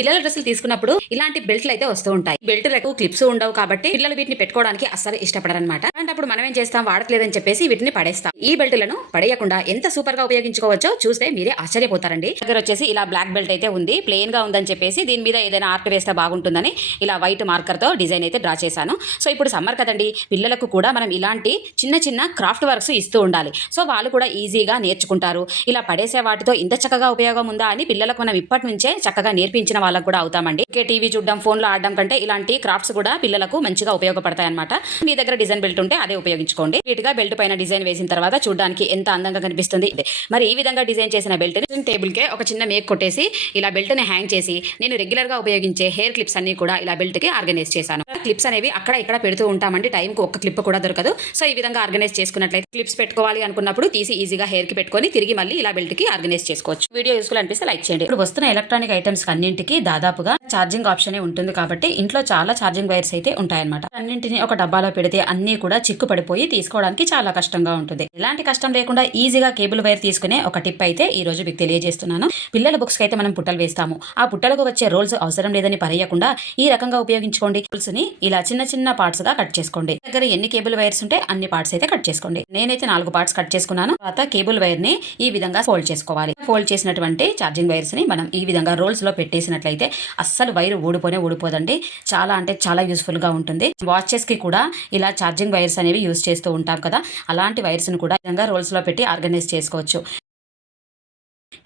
పిల్లల డ్రెస్సులు తీసుకున్నప్పుడు ఇలాంటి బెల్ట్లు అయితే వస్తూ ఉంటాయి. బెల్ట్లకు క్లిప్స్ ఉండవు కాబట్టి పిల్లలు వీటిని పెట్టుకోవడానికి అస్సలు ఇష్టపడరనమాట అలాంటప్పుడు మనం ఏం చేస్తాం? వాడట్లేదని చెప్పేసి వీటిని పడేస్తాం. ఈ బెల్ట్లను పడేయకుండా ఎంత సూపర్గా ఉపయోగించుకోవచ్చో చూస్తే మీరే ఆశ్చర్యపోతారండి. దగ్గర వచ్చేసి ఇలా బ్లాక్ బెల్ట్ అయితే ఉంది. ప్లెయిన్గా ఉందని చెప్పేసి దీని మీద ఏదైనా ఆర్ట్ వేస్తే బాగుంటుందని ఇలా వైట్ మార్కర్తో డిజైన్ అయితే డ్రా చేశాను. సో ఇప్పుడు సమ్మర్ కదండి. పిల్లలకు కూడా మనం ఇలాంటి చిన్న చిన్న క్రాఫ్ట్ వర్క్స్ ఇస్తూ ఉండాలి. సో వాళ్ళు కూడా ఈజీగా నేర్చుకుంటారు. ఇలా పడేసే వాటితో ఇంత చక్కగా ఉపయోగం ఉందా అని పిల్లలకు మనం ఇప్పటి నుంచే చక్కగా నేర్పించిన వాళ్ళకు కూడా అవుతామండి. ఓకే టీవీ చూడడం ఫోన్లో ఆడడం కంటే ఇలాంటి క్రాఫ్ట్స్ కూడా పిల్లలకు మంచిగా ఉపయోగపడతాయి అనమాట మీ దగ్గర డిజైన్ బెల్ట్ ఉంటే అదే ఉపయోగించుకోండి. నీట్గా బెల్ట్ పైన డిజైన్ వేసిన తర్వాత చూడడానికి ఎంత అందంగా కనిపిస్తుంది. మరి ఈ విధంగా డిజైన్ చేసిన బెల్ట్ టేబుల్ కే ఒక చిన్న మేక్ కొట్టేసి ఇలా బెల్ట్ని హ్యాంగ్ చేసి నేను రెగ్యులర్గా ఉపయోగించే హెయిర్ క్లిప్స్ అన్ని కూడా ఇలా బెల్ట్కి ఆర్గనైజ్ చేశాను. క్లిప్స్ అనేవి అక్కడ ఇక్కడ పెడుతూ ఉంటామండి. టైం కి ఒక్క క్లిప్ కూడా దొరకదు. సో ఈ విధంగా ఆర్గనైజ్ చేసుకున్నట్లయితే క్లిప్స్ పెట్టుకోవాలి అనుకున్నప్పుడు తీసి ఈజీగా హెయిర్కి పెట్టుకొని తిరిగి మళ్ళీ ఇలా బెల్ట్కి ఆర్గనైజ్ చేసుకోవచ్చు. వీడియో యూస్ఫుల్ అనిపిస్తే లైక్ చేయండి. ఇప్పుడు వస్తున్న ఎలక్ట్రానిక్ ఐటమ్స్ అన్నింటికి దాదాపుగా ఛార్జింగ్ ఆప్షన్ ఉంటుంది కాబట్టి ఇంట్లో చాలా ఛార్జింగ్ వైర్స్ అయితే ఉంటాయన్నమాట. అన్నింటిని ఒక డబ్బాలో పెడితే అన్ని కూడా చిక్కు పడిపోయి తీసుకోవడానికి చాలా కష్టంగా ఉంటుంది. ఎలాంటి కష్టం లేకుండా ఈజీగా కేబుల్ వైర్ తీసుకునే ఒక టిప్ అయితే ఈ రోజు మీకు తెలియజేస్తున్నాను. పిల్లల బుక్స్కి అయితే మనం పుట్టలు వేస్తాము. ఆ పుట్టలకు వచ్చే రోల్స్ అవసరం లేదని పరేయకుండా ఈ రకంగా ఉపయోగించుకోండి. రోల్స్ని ఇలా చిన్న చిన్న పార్ట్స్గా కట్ చేసుకోండి. దగ్గర ఎన్ని కేబుల్ వైర్స్ ఉంటే అన్ని పార్ట్స్ అయితే కట్ చేసుకోండి. నేనైతే నాలుగు పార్ట్స్ కట్ చేసుకున్నాను. తర్వాత కేబుల్ వైర్ని ఈ విధంగా ఫోల్డ్ చేసుకోవాలి. ఫోల్డ్ చేసినటువంటి ఛార్జింగ్ వైర్స్ని మనం ఈ విధంగా రోల్స్లో పెట్టేసినట్లయితే అస్సలు వైర్ ఊడిపోనే ఊడిపోదండి. చాలా అంటే చాలా యూస్ఫుల్గా ఉంటుంది. వాచెస్కి కూడా ఇలా ఛార్జింగ్ వైర్స్ అనేవి యూస్ చేస్తూ ఉంటాం కదా. అలాంటి వైర్స్ని కూడా విధంగా రోల్స్లో పెట్టి ఆర్గనైజ్ చేసుకోవచ్చు.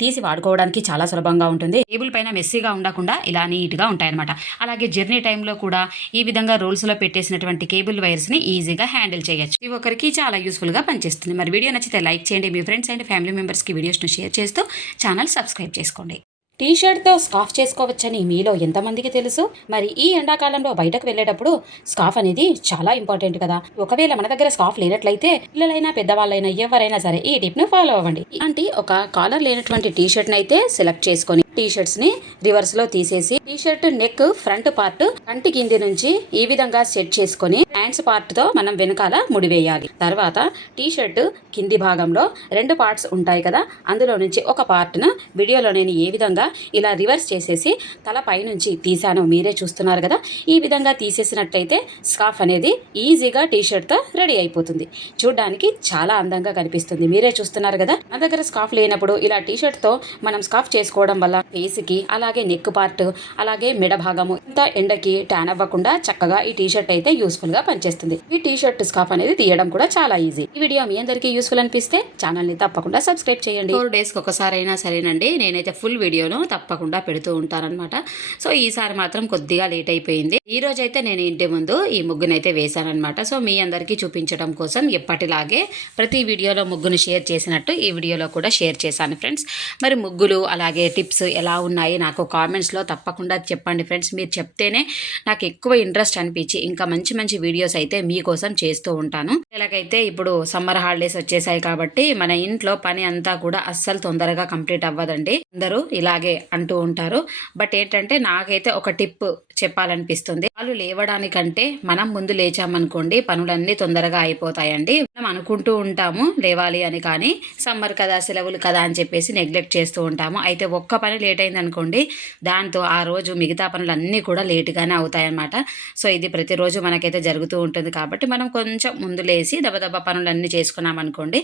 తీసి వాడుకోవడానికి చాలా సులభంగా ఉంటుంది. టేబుల్ పైన మెస్సీగా ఉండకుండా ఇలా నీట్గా ఉంటాయన్నమాట. అలాగే జర్నీ టైంలో కూడా ఈ విధంగా రోల్స్లో పెట్టేసినటువంటి కేబుల్ వైర్స్ని ఈజీగా హ్యాండిల్ చేయొచ్చు. ఇవి ఒకరికి చాలా యూస్ఫుల్గా పనిచేస్తుంది. మరి వీడియో నచ్చితే లైక్ చేయండి. మీ ఫ్రెండ్స్ అండ్ ఫ్యామిలీ మెంబర్స్కి వీడియోస్ను షేర్ చేస్తూ ఛానల్ సబ్స్క్రైబ్ చేసుకోండి. టీ షర్ట్తో స్కాఫ్ చేసుకోవచ్చని మీలో ఎంతమందికి తెలుసు? మరి ఈ ఎండాకాలంలో బయటకు వెళ్ళేటప్పుడు స్కాఫ్ అనేది చాలా ఇంపార్టెంట్ కదా. ఒకవేళ మన దగ్గర స్కాఫ్ లేనట్లయితే పిల్లలైనా పెద్దవాళ్ళైనా ఎవరైనా సరే ఈ టిప్ను ఫాలో అవ్వండి. అంటే ఒక కాలర్ లేనటువంటి టీ షర్ట్ అయితే సెలెక్ట్ చేసుకొని టీ షర్ట్స్ని రివర్స్లో తీసేసి T shirt neck front part కంటి కింది నుంచి ఈ విధంగా సెట్ చేసుకొని హ్యాండ్స్ పార్ట్తో మనం వెనకాల ముడివేయాలి. తర్వాత టీ షర్ట్ కింది భాగంలో రెండు పార్ట్స్ ఉంటాయి కదా అందులో నుంచి ఒక పార్ట్ను వీడియోలో నేను ఏ విధంగా ఇలా రివర్స్ చేసేసి తల పైనుంచి తీసాను మీరే చూస్తున్నారు కదా ఈ విధంగా తీసేసినట్టయితే స్కార్ఫ్ అనేది ఈజీగా టీ షర్ట్తో రెడీ అయిపోతుంది. చూడడానికి చాలా అందంగా కనిపిస్తుంది. మీరే చూస్తున్నారు కదా నా దగ్గర స్కార్ఫ్ లేనప్పుడు ఇలా టీ షర్ట్తో మనం స్కార్ఫ్ చేసుకోవడం వల్ల ఫేస్కి అలాగే నెక్ పార్ట్ అలాగే మెడ భాగము ఇంత ఎండకి ట్యాన్ అవ్వకుండా చక్కగా ఈ టీ షర్ట్ అయితే యూస్ఫుల్గా పనిచేస్తుంది. ఈ టీ షర్ట్ అనేది తీయడం కూడా చాలా ఈజీ ఈ వీడియో మీ అందరికీ యూస్ఫుల్ అనిపిస్తే ఛానల్ని తప్పకుండా సబ్స్క్రైబ్ చేయండి. ఫోర్ డేస్కి ఒకసారి అయినా సరేనండి. నేనైతే ఫుల్ వీడియోను తప్పకుండా పెడుతూ ఉంటానన్నమాట. సో ఈసారి మాత్రం కొద్దిగా లేట్ అయిపోయింది. ఈ రోజు అయితే నేను ఇంటి ముందు ఈ ముగ్గునైతే వేశానన్నమాట. సో మీ అందరికీ చూపించడం కోసం ఎప్పటిలాగే ప్రతి వీడియోలో ముగ్గును షేర్ చేసినట్టు ఈ వీడియోలో కూడా షేర్ చేశాను ఫ్రెండ్స్ మరి ముగ్గులు అలాగే టిప్స్ ఎలా ఉన్నాయి నాకు కామెంట్స్లో తప్పకుండా చెప్పండి ఫ్రెండ్స్ మీరు చెప్తేనే నాకు ఎక్కువ ఇంట్రెస్ట్ అనిపించి ఇంకా మంచి మంచి వీడియోస్ అయితే మీకోసం చేస్తూ ఉంటాను. ఇలాగైతే ఇప్పుడు సమ్మర్ హాలిడేస్ వచ్చేసాయి కాబట్టి మన ఇంట్లో పని అంతా కూడా అస్సలు తొందరగా కంప్లీట్ అవ్వదండి. అందరూ ఇలాగే అంటూ ఉంటారు. బట్ ఏంటంటే నాకైతే ఒక టిప్ చెప్పాలనిపిస్తుంది. వాళ్ళు లేవడానికంటే మనం ముందు లేచామనుకోండి పనులన్నీ తొందరగా అయిపోతాయండి. మనం అనుకుంటూ ఉంటాము లేవాలి అని కానీ సమ్మర్ కదా సెలవులు కదా అని చెప్పేసి నెగ్లెక్ట్ చేస్తూ ఉంటాము. అయితే ఒక్క పని లేట్ అయింది అనుకోండి దాంతో ఆ రోజు మిగతా పనులన్నీ కూడా లేటుగానే అవుతాయన్నమాట. సో ఇది ప్రతిరోజు మనకైతే జరుగుతూ ఉంటుంది కాబట్టి మనం కొంచెం ముందు లేచి దబదబ పనులన్నీ చేసుకున్నాం అనుకోండి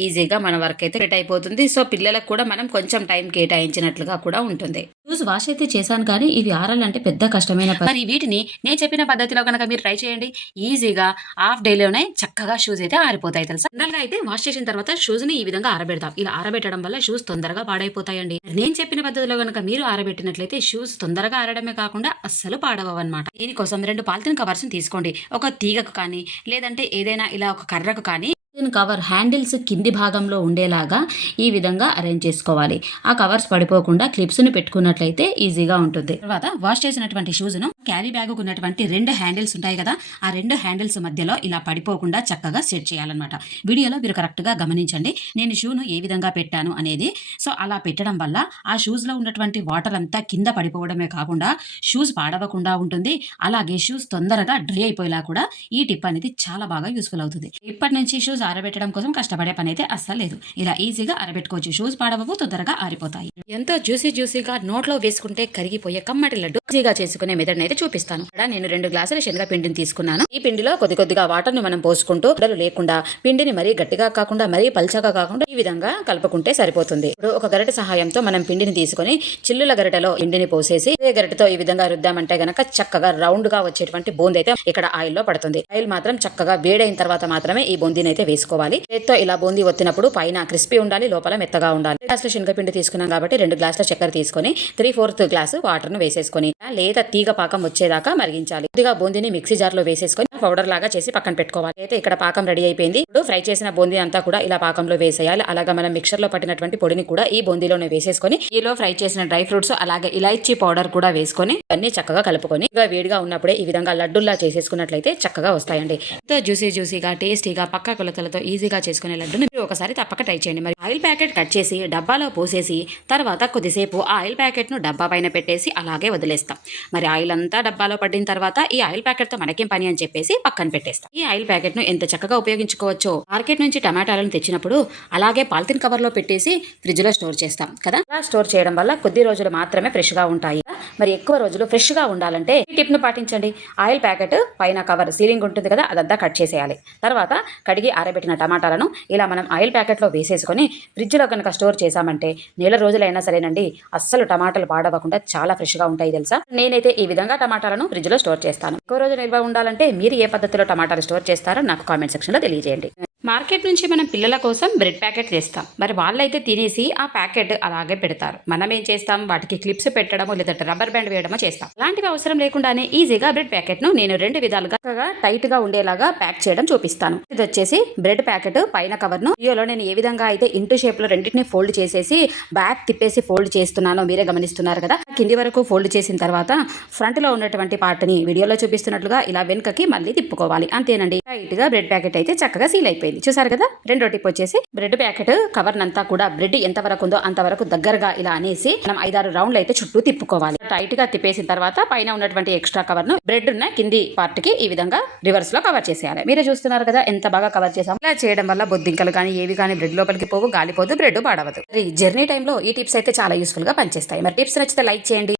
ఈజీగా మన వర్క్ అయితే సెట్ అయిపోతుంది. సో పిల్లలకు కూడా మనం కొంచెం టైం కేటాయించినట్లుగా కూడా ఉంటుంది. షూస్ వాష్ అయితే చేశాను కానీ ఇవి ఆరాలంటే పెద్ద కష్టమైన మరి వీటిని నేను చెప్పిన పద్ధతిలో కనుక మీరు ట్రై చేయండి. ఈజీగా హాఫ్ డేలోనే చక్కగా షూస్ అయితే ఆరిపోతాయి తెలుసా? జనరల్గా అయితే వాష్ చేసిన తర్వాత షూస్ని ఈ విధంగా ఆరబెడతాం. ఇలా ఆరబెట్టడం వల్ల షూస్ తొందరగా పాడైపోతాయండి. నేను చెప్పిన పద్ధతిలో కనుక మీరు ఆరబెట్టినట్లయితే షూస్ తొందరగా ఆరడమే కాకుండా అస్సలు పాడవన్నమాట దీనికోసం రెండు పాలిథిన్ కవర్స్ తీసుకోండి. ఒక తీగకు కానీ లేదంటే ఏదైనా ఇలా ఒక కర్రకు కానీ దీని కవర్ హ్యాండిల్స్ కింది భాగంలో ఉండేలాగా ఈ విధంగా అరేంజ్ చేసుకోవాలి. ఆ కవర్స్ పడిపోకుండా క్లిప్స్ని పెట్టుకున్నట్లయితే ఈజీగా ఉంటుంది. తర్వాత వాష్ చేసినటువంటి షూస్ను క్యారీ బ్యాగ్ ఉన్నటువంటి రెండు హ్యాండిల్స్ ఉంటాయి కదా ఆ రెండు హ్యాండిల్స్ మధ్యలో ఇలా పడిపోకుండా చక్కగా సెట్ చేయాలన్నమాట. వీడియోలో మీరు కరెక్ట్గా గమనించండి. నేను షూను ఏ విధంగా పెట్టాను అనేది. సో అలా పెట్టడం వల్ల ఆ షూస్లో ఉన్నటువంటి వాటర్ అంతా కింద పడిపోవడమే కాకుండా షూస్ పాడవకుండా ఉంటుంది. అలాగే షూస్ తొందరగా డ్రై అయిపోయేలా కూడా ఈ టిప్ అనేది చాలా బాగా యూస్ఫుల్ అవుతుంది. ఇప్పటి నుంచి షూస్ ఆరబెట్టడం కోసం కష్టపడే పని అయితే అస్సలు లేదు. ఇలా ఈజీగా ఆరబెట్టుకోవచ్చు. షూస్ పాడవవు తొందరగా ఆరిపోతాయి. ఎంతో జ్యూసీ జ్యూసీగా నోట్లో వేసుకుంటే కరిగిపోయే కమ్మటి లడ్డు. ఈజీగా చేసుకునే మెథడ్ అయితే చూపిస్తాను. ఇక్కడ నేను రెండు గ్లాసుల శనగ పిండిని తీసుకున్నాను. ఈ పిండిలో కొద్ది కొద్దిగా వాటర్ని మనం పోసుకుంటూ ఉండలు లేకుండా పిండిని మరీ గట్టిగా కాకుండా మరీ పల్చగా కాకుండా ఈ విధంగా కలుపుకుంటే సరిపోతుంది. ఇప్పుడు ఒక గరిట సహాయంతో మనం పిండిని తీసుకొని చిల్లుల గరిటలో పిండిని పోసేసి ఏ గరిటెతో ఈ విధంగా రుద్దామంటే గనక చక్కగా రౌండ్గా వచ్చేటువంటి బూంది అయితే ఇక్కడ ఆయిల్లో పడుతుంది. ఆయిల్ మాత్రం చక్కగా వేడైన తర్వాత మాత్రమే ఈ బూందీని అయితే వేసుకోవాలి. చేత్తో ఇలా బూందీ వచ్చినప్పుడు పైన క్రిస్పీ ఉండాలి లోపల మెత్తగా ఉండాలి. గ్లాసుల శనగపిండి తీసుకున్నాం కాబట్టి రెండు గ్లాసుల చక్కెర తీసుకొని త్రీ ఫోర్త్ గ్లాసు వాటర్ను వేసేసుకొని లేదా తీగ పాకం వచ్చేదాకా మరిగించాలి. కొద్దిగా బూందీని మిక్సీ జార్లో వేసేసుకొని పౌడర్ లాగా చేసి పక్కన పెట్టుకోవాలి. అయితే ఇక్కడ పాకం రెడీ అయిపోయింది. ఇప్పుడు ఫ్రై చేసిన బూందీ అంతా కూడా ఇలా పాకంలో వేసేయాలి. అలాగే మనం మిక్సర్లో పట్టినటువంటి పొడిని కూడా ఈ బూందీలోనే వేసేసుకొని ఈలో ఫ్రై చేసిన డ్రై ఫ్రూట్స్ అలాగే ఇలాచీ పౌడర్ కూడా వేసుకొని అన్ని చక్కగా కలుపుకొని ఇక వేడిగా ఉన్నప్పుడే ఈ విధంగా లడ్డుల్లా చేసేసుకున్నట్లయితే చక్కగా వస్తాయండి. ఎంతో జ్యూసీ జ్యూసీగా టేస్టీగా పక్క కొలతలతో ఈజీగా చేసుకునే లడ్డుని మీరు ఒకసారి తప్పక ట్రై చేయండి. మరి ఆయిల్ ప్యాకెట్ కట్ చేసి డబ్బాలో పోసేసి తర్వాత కొద్దిసేపు ఆ ఆయిల్ ప్యాకెట్ను డబ్బా పైన పెట్టేసి అలాగే వదిలేస్తాం. మరి ఆయిల్ అంతా డబ్బాలో పడిన తర్వాత ఈ ఆయిల్ ప్యాకెట్తో మనకేం పని అని చెప్పేసి పక్కన పెట్టేస్తాం. ఈ ఆయిల్ ప్యాకెట్ను ఎంత చక్కగా ఉపయోగించుకోవచ్చో మార్కెట్ నుంచి టమాటాలను తెచ్చినప్పుడు అలాగే పాలిథిన్ కవర్లో పెట్టేసి ఫ్రిడ్జ్లో స్టోర్ చేస్తాం కదా? అలా స్టోర్ చేయడం వల్ల కొద్ది రోజులు మాత్రమే ఫ్రెష్గా ఉంటాయి. మరి ఎక్కువ రోజులు ఫ్రెష్గా ఉండాలంటే ఈ టిప్ను పాటించండి. ఆయిల్ ప్యాకెట్ పైన కవర్ సీలింగ్ ఉంటుంది కదా? అదంతా కట్ చేసేయాలి. తర్వాత కడిగి ఆరబెట్టిన టమాటాలను ఇలా మనం ఆయిల్ ప్యాకెట్లో వేసేసుకొని ఫ్రిడ్జ్లో కనుక స్టోర్ చేశామంటే నెల రోజులైనా సరేనండి అస్సలు టమాటాలు పాడవకుండా చాలా ఫ్రెష్గా ఉంటాయి తెలుసా? నేనైతే ఈ విధంగా టమాటాలను ఫ్రిడ్జ్లో స్టోర్ చేస్తాను. ఎక్కువ రోజు నిల్వ ఉండాలంటే మీరు ఏ పద్ధతిలో టమాటాలు స్టోర్ చేస్తారో నాకు కామెంట్ సెక్షన్లో తెలియజేయండి. మార్కెట్ నుంచి మనం పిల్లల కోసం బ్రెడ్ ప్యాకెట్ తెస్తాం. మరి వాళ్ళైతే తినేసి ఆ ప్యాకెట్ అలాగే పెడతారు. మనం ఏం చేస్తాం? వాటికి క్లిప్స్ పెట్టడము లేదంటే రబ్బర్ బ్యాండ్ వేయడమో చేస్తాం. అలాంటివి అవసరం లేకుండానే ఈజీగా బ్రెడ్ ప్యాకెట్ను నేను రెండు విధాలుగా చక్కగా టైట్గా ఉండేలాగా ప్యాక్ చేయడం చూపిస్తాను. ఇది వచ్చేసి బ్రెడ్ ప్యాకెట్ పైన కవర్ను వీడియోలో నేను ఏ విధంగా అయితే ఇంటూ షేప్లో రెండింటిని ఫోల్డ్ చేసేసి బ్యాక్ తిప్పేసి ఫోల్డ్ చేస్తున్నానో మీరే గమనిస్తున్నారు కదా. కింది వరకు ఫోల్డ్ చేసిన తర్వాత ఫ్రంట్లో ఉన్నటువంటి పార్ట్ని వీడియోలో చూపిస్తున్నట్లుగా ఇలా వెనుకకి మళ్ళీ తిప్పుకోవాలి. అంతేనండి. టైట్గా బ్రెడ్ ప్యాకెట్ అయితే చక్కగా సీల్ అయిపోయింది. చూసారు కదా? రెండో టిప్ వచ్చేసి బ్రెడ్ ప్యాకెట్ కవర్ అంతా కూడా బ్రెడ్ ఎంత వరకు ఉందో అంతవరకు దగ్గరగా ఇలా అనేసి మనం ఐదారు రౌండ్లు అయితే చుట్టూ తిప్పుకోవాలి. టైట్గా తిప్పేసిన తర్వాత పైన ఉన్నటువంటి ఎక్స్ట్రా కవర్ను బ్రెడ్ ఉన్న కింది పార్ట్కి ఈ విధంగా రివర్స్లో కవర్ చేసేయాలి. మీరే చూస్తున్నారు కదా ఎంత బాగా కవర్ చేసాం ఇలా చేయడం వల్ల బొద్దింకలు కానీ ఏవి కానీ బ్రెడ్ లోపలికి పోవు గాలిపోదు బ్రెడ్ పాడవదు. జర్నీ టైంలో ఈ టిప్స్ అయితే చాలా యూస్ఫుల్గా పనిచేస్తాయి. మరి టిప్స్ నచ్చితే లైక్ చేయండి.